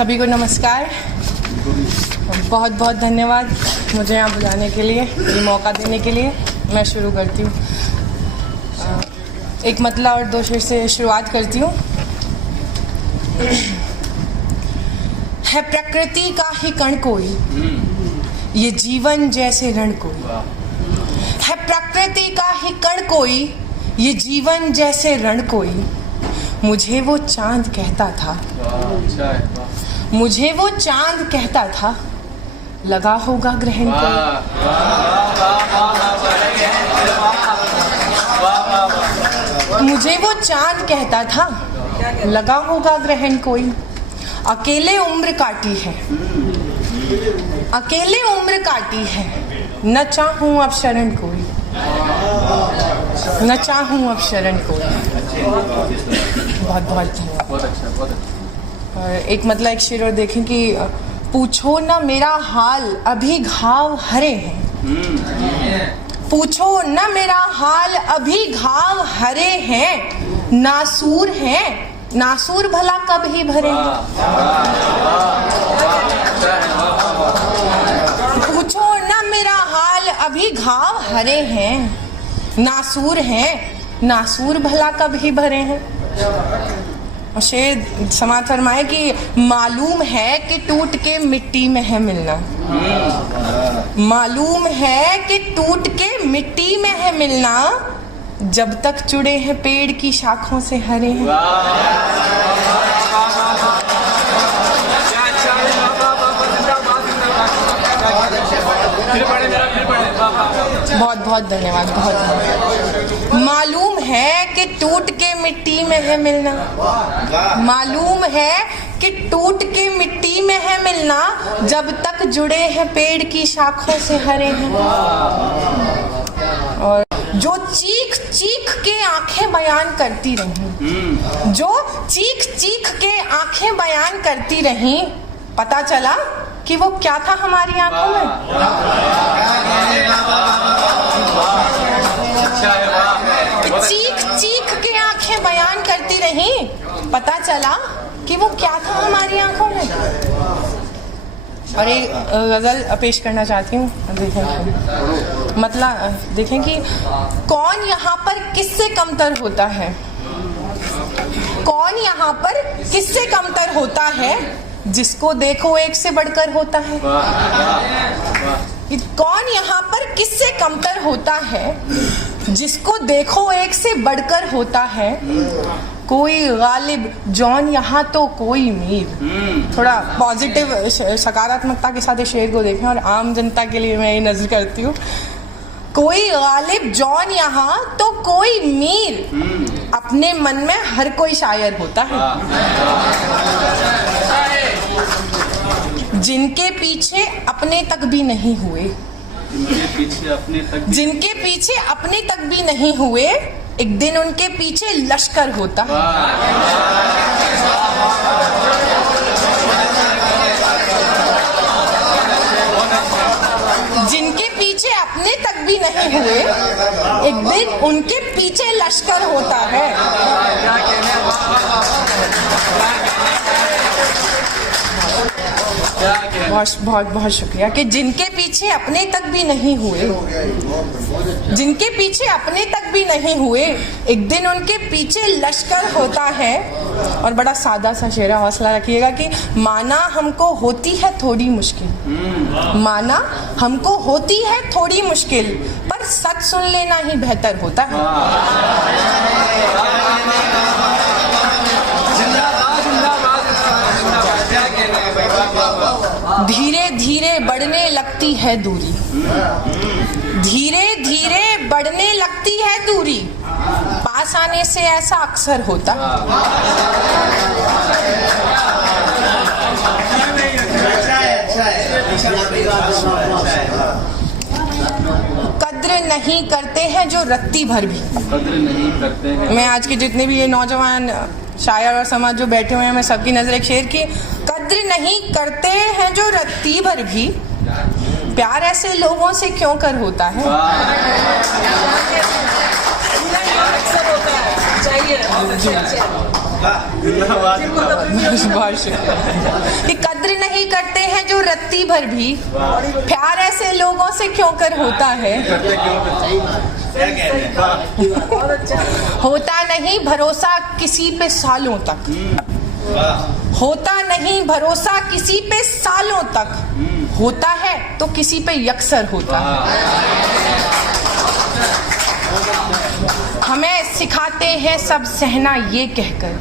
सभी को नमस्कार। बहुत बहुत धन्यवाद मुझे यहाँ बुलाने के लिए, ये मौका देने के लिए। मैं शुरू करती हूँ, एक मतला और दो शेर से शुरुआत करती हूँ। है प्रकृति का ही कण कोई, ये जीवन जैसे रण कोई। है प्रकृति का ही कण कोई, ये जीवन जैसे रण कोई। मुझे वो चांद कहता था, मुझे वो चांद कहता था, लगा होगा ग्रहण कोई। मुझे वो चांद कहता था, लगा होगा ग्रहण कोई। अकेले उम्र काटी है, अकेले उम्र काटी है, न चाहूं अब शरण कोई, न चाहूं अब शरण कोई। बहुत बहुत धन्यवाद। बहुत अच्छा, बहुत अच्छा। और एक मतलब एक शेर और देखें कि पूछो ना मेरा हाल अभी घाव हरे हैं। पूछो ना मेरा हाल अभी घाव हरे हैं। नासूर हैं, नासूर भला कब ही भरे। पूछो ना मेरा हाल अभी घाव हरे हैं। नासूर हैं, नासूर भला कब ही भरे हैं। और शेर समाज फरमाए कि मालूम है कि टूट के मिट्टी में है मिलना। मालूम है कि टूट के मिट्टी में है मिलना, जब तक जुड़े हैं पेड़ की शाखों से हरे हैं। बहुत बहुत धन्यवाद, बहुत बहुत। मालूम है कि टूट के मिट्टी में है मिलना। मालूम है कि टूट के मिट्टी में है मिलना, जब तक जुड़े हैं पेड़ की शाखों से हरे हैं। और जो चीख चीख के आंखें बयान करती रहीं, जो चीख चीख के आंखें बयान करती रहीं, पता चला कि वो क्या था हमारी आंखों में। चीख चीख के आंखें बयान करती रहीं, पता चला कि वो क्या था हमारी आंखों में। और एक गजल पेश करना चाहती हूँ, देखें मतलब देखें कि कौन यहाँ पर किससे कमतर होता है। कौन यहाँ पर किससे कमतर होता है, जिसको देखो एक से बढ़कर होता है। कौन यहाँ पर किससे कमतर होता है, जिसको देखो एक से बढ़कर होता है। कोई गालिब जौन यहाँ तो कोई मीर। थोड़ा पॉजिटिव सकारात्मकता के साथ शेर को देखें और आम जनता के लिए मैं ये नजर करती हूँ। कोई गालिब जौन यहाँ तो कोई मीर, अपने मन में हर कोई शायर होता है। जिनके पीछे अपने तक भी नहीं हुए, जिनके पीछे अपने तक भी नहीं हुए, एक दिन उनके पीछे लश्कर होता है। जिनके पीछे अपने तक भी नहीं हुए, एक दिन उनके पीछे लश्कर होता है। बहुत बहुत बहुत शुक्रिया कि जिनके पीछे अपने तक भी नहीं हुए, जिनके पीछे अपने तक भी नहीं हुए, एक दिन उनके पीछे लश्कर होता है। और बड़ा सादा सा शेर, हौसला रखिएगा कि माना हमको होती है थोड़ी मुश्किल, माना हमको होती है थोड़ी मुश्किल, पर सच सुन लेना ही बेहतर होता है। धीरे धीरे बढ़ने लगती है दूरी, धीरे धीरे बढ़ने लगती है दूरी, पास आने से ऐसा अक्सर होता। कद्र नहीं करते हैं जो रत्ती भर भी। कद्र नहीं करते हैं। मैं आज के जितने भी ये नौजवान शायर और समाज जो बैठे हुए हैं, मैं सबकी नजर एक शेर की। कद्र नहीं करते हैं जो रत्ती भर भी, प्यार ऐसे लोगों से क्यों कर होता है। चाहिए बहुत शुक्रिया। कि कद्र नहीं करते हैं जो रत्ती भर भी, प्यार ऐसे लोगों से क्यों कर होता है। होता नहीं भरोसा किसी पे सालों तक, होता नहीं भरोसा किसी पे सालों तक, होता है तो किसी पे यकसर होता है। हमें सिखाते हैं सब सहना ये कहकर,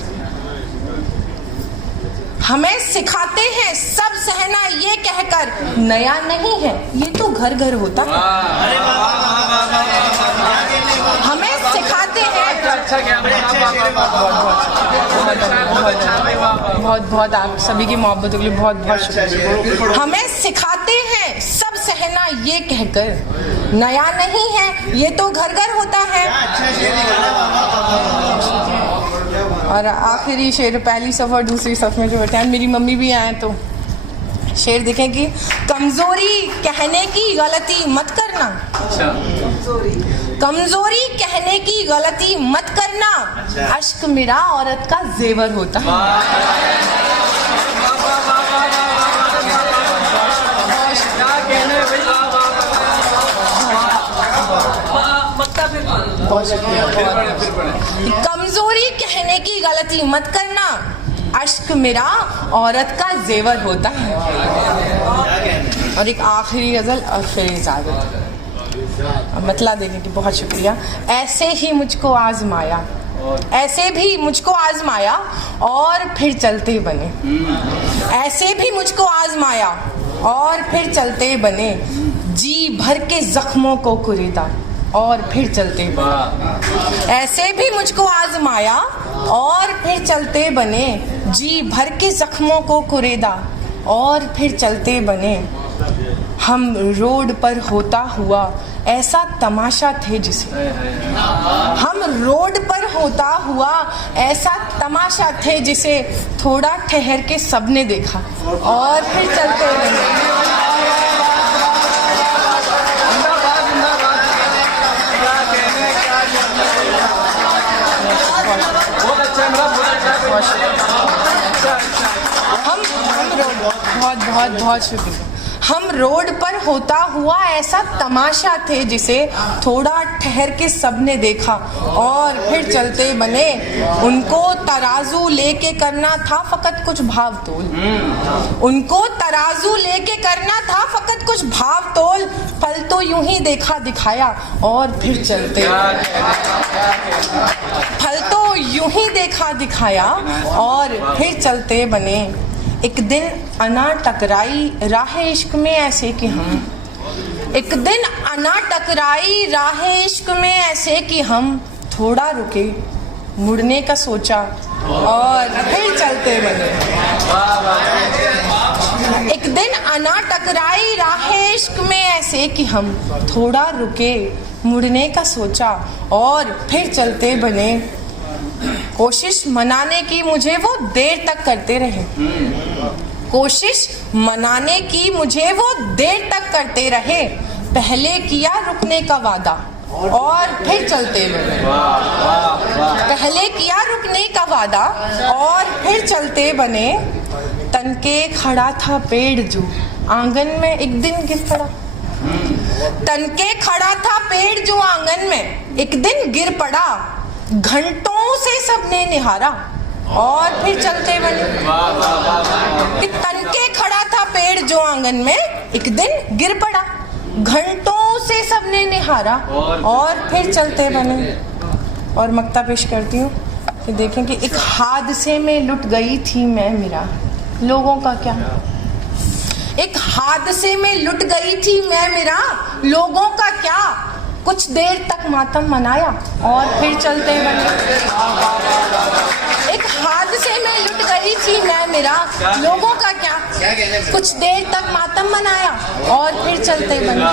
हमें सिखाते हैं सब सहना ये कहकर, नया नहीं है ये तो घर घर होता है। हमें सिखाते हैं बहुत बहुत आप सभी की मोहब्बतों के लिए बहुत बहुत शुक्रिया। हमें सिखाते हैं सब सहना ये कहकर, नया नहीं है ये तो घर घर होता है। और आखिरी शेर, पहली सफ और दूसरी सफ में जो बैठे हैं, मेरी मम्मी भी आए तो शेर देखें कि कमजोरी कहने की गलती मत करना, कमजोरी कहने की गलती मत करना, अश्क मेरा औरत का जेवर होता है। कमजोरी कहने की गलती मत करना, अश्क मेरा औरत का जेवर होता है। और एक आखिरी गजल और फिर इजाजत, मतला देने की बहुत शुक्रिया। ऐसे ही मुझको आजमाया, ऐसे भी मुझको आजमाया और फिर चलते बने, ऐसे भी मुझको आजमाया और फिर चलते बने, जी भर के जख्मों को कुरेदा और फिर चलते बने। ऐसे भी मुझको आजमाया और फिर चलते बने, जी भर के जख्मों को कुरेदा और फिर चलते बने। हम रोड पर होता हुआ ऐसा तमाशा थे जिसे, हम रोड पर होता हुआ ऐसा तमाशा थे जिसे, थोड़ा ठहर के सबने देखा और फिर चलते बने। बहुत बहुत बहुत शुक्रिया। हम रोड पर होता हुआ ऐसा तमाशा थे जिसे, थोड़ा ठहर के सबने देखा और फिर चलते बने। उनको तराजू लेके करना था फकत कुछ भाव तोल, उनको तराजू लेके करना था फकत कुछ भाव तोल, फल तो यूं ही देखा दिखाया और फिर चलते, फल तो यूं ही देखा दिखाया और फिर चलते बने। एक दिन अना टकराई राह इश्क में ऐसे कि हम, एक दिन अना टकराई राह इश्क में ऐसे कि हम, थोड़ा रुके मुड़ने का सोचा और फिर चलते बने। एक दिन अना टकराई राह इश्क में ऐसे कि हम, थोड़ा रुके मुड़ने का सोचा और फिर चलते बने। कोशिश मनाने की मुझे वो देर तक करते रहे, कोशिश मनाने की मुझे वो देर तक करते रहे, पहले किया रुकने का वादा और फिर चलते बने। पहले किया रुकने का वादा और फिर चलते बने। तनके खड़ा था पेड़ जो आंगन में एक दिन गिर पड़ा, तनके खड़ा था पेड़ जो आंगन में एक दिन गिर पड़ा, घंटों से सबने निहारा और फिर चलते बने। कि तनके खड़ा था पेड़ जो आंगन में एक दिन गिर पड़ा, घंटों से सबने निहारा और फिर चलते बने। और मक्ता पेश करती हूँ कि देखें कि एक हादसे में लुट गई थी मैं मेरा, लोगों का क्या। एक हादसे में लुट गई थी मैं मेरा, लोगों का क्या। कुछ देर तक मातम मनाया और फिर चलते बने। एक हादसे में लुट गई थी मैं मेरा, लोगों का क्या। कुछ देर तक मातम मनाया और फिर चलते बने।